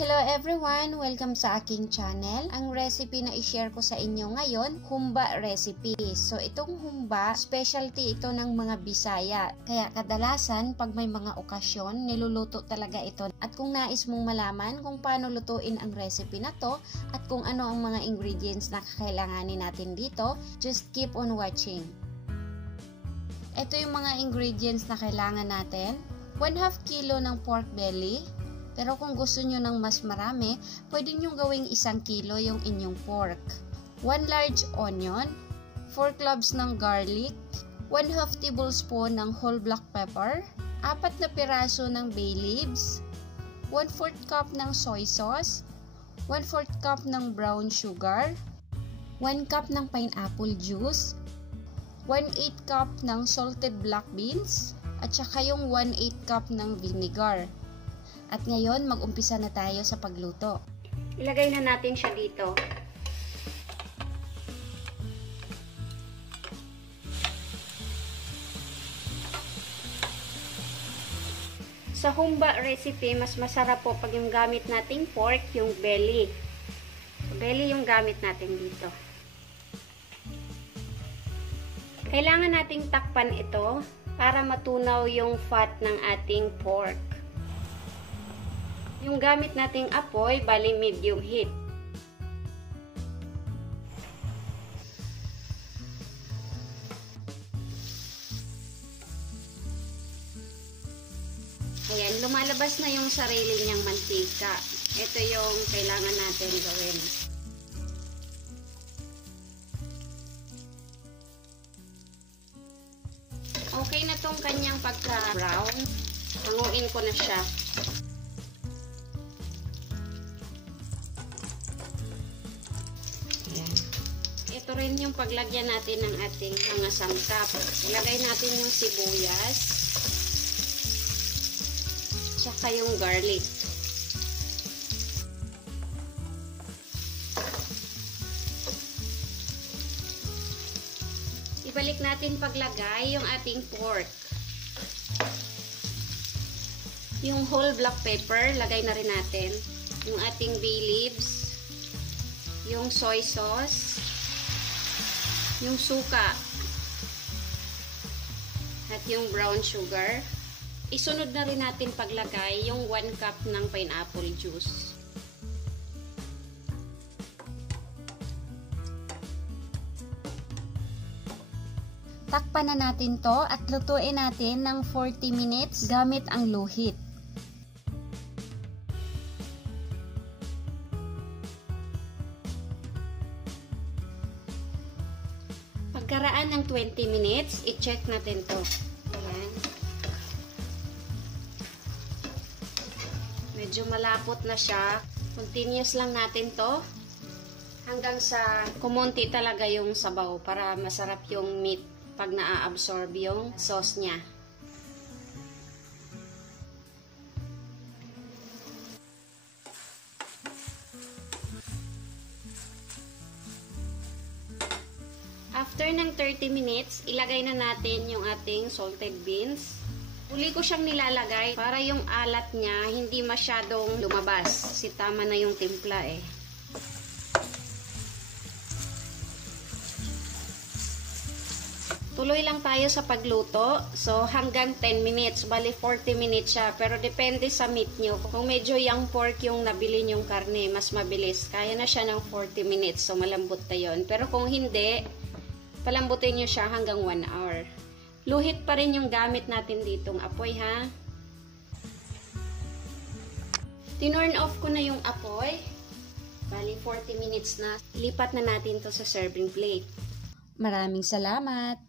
Hello everyone! Welcome sa aking channel. Ang recipe na i-share ko sa inyo ngayon, humba recipe. So itong humba, specialty ito ng mga Bisaya. Kaya kadalasan pag may mga okasyon, niluluto talaga ito. At kung nais mong malaman kung paano lutuin ang recipe na to at kung ano ang mga ingredients na kakailanganin natin dito, just keep on watching. Ito yung mga ingredients na kailangan natin. 1/2 kilo ng pork belly. Pero kung gusto nyo ng mas marami, pwede nyo gawing 1 kilo yung inyong pork. 1 large onion, 4 cloves ng garlic, 1/2 tablespoon ng whole black pepper, 4 na piraso ng bay leaves, 1/4 cup ng soy sauce, 1/4 cup ng brown sugar, 1 cup ng pineapple juice, 1/8 cup ng salted black beans, at saka yung 1/8 cup ng vinegar. At ngayon, mag-umpisa na tayo sa pagluto. Ilagay na natin siya dito. Sa humba recipe, mas masarap po pag yung gamit nating pork, yung belly. Belly yung gamit natin dito. Kailangan nating takpan ito para matunaw yung fat ng ating pork. Yung gamit nating apoy, bali medium heat. Ayan, lumalabas na yung sarili niyang mantika. Ito yung kailangan natin gawin. Okay na tong kanyang pagka-brown. Hanguin ko na siya. Ito rin yung paglagyan natin ng ating mga sangkap. Ilagay natin yung sibuyas, tsaka yung garlic. Ibalik natin paglagay yung ating pork. Yung whole black pepper, lagay na rin natin. Yung ating bay leaves, yung soy sauce, yung suka, at yung brown sugar. Isunod na rin natin paglagay yung 1 cup ng pineapple juice. Takpan na natin to at lutuin natin ng 40 minutes gamit ang low heat. Pagkaraan ng 20 minutes, i-check natin to. Ayan. Medyo malapot na siya. Continuous lang natin to hanggang sa kumonti talaga yung sabaw para masarap yung meat pag na-absorb yung sauce niya. After ng 30 minutes, ilagay na natin yung ating salted beans. Uli ko siyang nilalagay para yung alat niya hindi masyadong lumabas. Kasi tama na yung timpla eh. Tuloy lang tayo sa pagluto. So hanggang 10 minutes. Bali 40 minutes siya. Pero depende sa meat nyo. Kung medyo young pork yung nabili nyong karne, mas mabilis. Kaya na siya ng 40 minutes. So malambot na yun. Pero kung hindi, palambutin nyo siya hanggang 1 hour. Luhit pa rin yung gamit natin ditong apoy, ha? Tinurn off ko na yung apoy. Bali, 40 minutes na. Lipat na natin to sa serving plate. Maraming salamat!